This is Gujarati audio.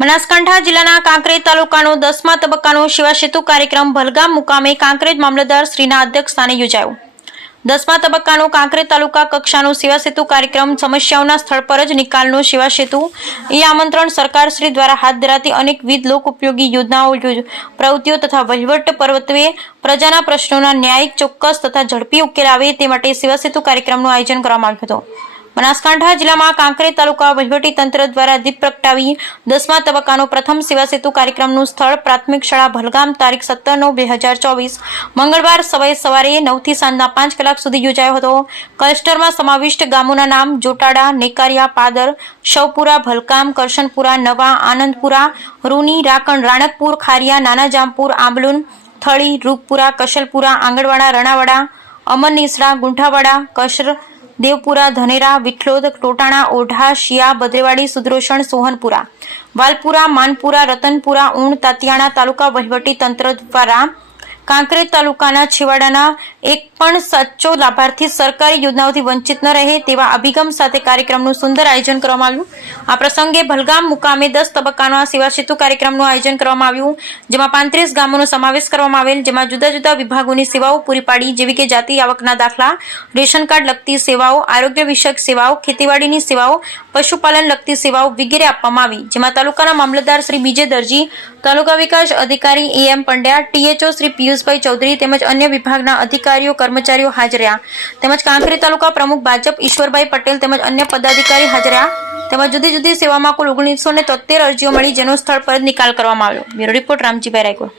બનાસકાંઠા જિલ્લાના કાંકરેજ તાલુકાનો દસમા તબક્કાનો સેતુ કાર્યક્રમ ભલગામ મુકામે કાંકરેજ મામલતદાર શ્રીના અધ્યક્ષ સ્થાને યોજાયો. દસમા તબક્કાનો કાંકરેજ તાલુકા કક્ષાનો સેતુ કાર્યક્રમ સમસ્યાઓના સ્થળ પર જ નિકાલનો સેતુ એ આમંત્રણ સરકાર શ્રી દ્વારા હાથ ધરાતી અનેકવિધ લોક ઉપયોગી યોજનાઓ, યોજ- પ્રવૃત્તિઓ તથા વહીવટ પર્વત્વે પ્રજાના પ્રશ્નોના ન્યાયિક ચોક્કસ તથા ઝડપી ઉકેલ આવે તે માટે શિવાસેતુ સેતુ કાર્યક્રમનું આયોજન કરવામાં આવ્યું હતું. બનાસકાંઠા જિલ્લામાં કાંકરે તાલુકા વહીવટી તંત્ર દ્વારા દીપ પ્રગટાવી દસમા તબક્કાનો પ્રથમ સેવા સેતુ કાર્યક્રમનું સ્થળ પ્રાથમિક શાળા ભલગામ તારીખ સત્તર નવ બે હજાર ચોવીસ મંગળવાર સવારે સવારે નવથી સાંજના પાંચ કલાક સુધી યોજાયો હતો. ક્લસ્ટરમાં સમાવિષ્ટ ગામોના નામ જોટાડા, નેકારિયા, પાદર, શવપુરા ભલકામ કરશનપુરા, નવા, આનંદપુરા, રૂની, રાકણ, રાણકપુર, ખારિયા નાના જામપુર આંબલુન, થળી, રૂપપુરા, કશલપુરા, આંગણવાડા, રણાવાડા, અમરનીસડા, ગુંઠાવાડા, કશર દેવપુરા, ધનેરા વિઠલોદ ટોટાણા, ઓઢા, શિયા, બદ્રેવાડી સુદ્રોષણ સોહનપુરા. વાલપુરા, માનપુરા, રતનપુરા, ઊણ, તાતિયાણા તાલુકા વહીવટી તંત્ર દ્વારા કાંકરેજ તાલુકાના છેવાડાના એક પણ સાચો લાભાર્થી સરકારી યોજનાઓથી વંચિત ન રહે તેવા અભિગમ સાથે કાર્યક્રમનું સુંદર આયોજન કરવામાં આવ્યું. આ પ્રસંગે ભલગામ મુકામે દસ તબક્કાનો સેવા સેતુ કાર્યક્રમનું આયોજન કરવામાં આવ્યું, જેમાં પાંત્રીસ ગામોનો સમાવેશ કરવામાં આવેલ, જેમાં જુદા જુદા વિભાગોની સેવાઓ પૂરી પાડી, જેવી કે જાતિ આવકના દાખલા, રેશન કાર્ડ લગતી સેવાઓ, આરોગ્ય વિષયક સેવાઓ, ખેતીવાડીની સેવાઓ, પશુપાલન લગતી સેવાઓ વગેરે આપવામાં આવી, જેમાં તાલુકાના મામલતદાર શ્રી બીજે દરજી, તાલુકા વિકાસ અધિકારી A M Pandya, THO Shri Piyushbhai Chaudhary તેમજ અન્ય વિભાગના અધિકારીઓ, કર્મચારીઓ હાજર તેમજ કાંકરી તાલુકા પ્રમુખ ભાજપ ઈશ્વરભાઈ પટેલ તેમજ અન્ય પદાધિકારી હાજર તેમજ જુદી જુદી સેવામાં કુલ ઓગણીસો ને તોતેર અરજીઓ મળી, જેનો સ્થળ પર નિકાલ કરવામાં આવ્યો. Bureau report, Ramjibhai રાયકોડ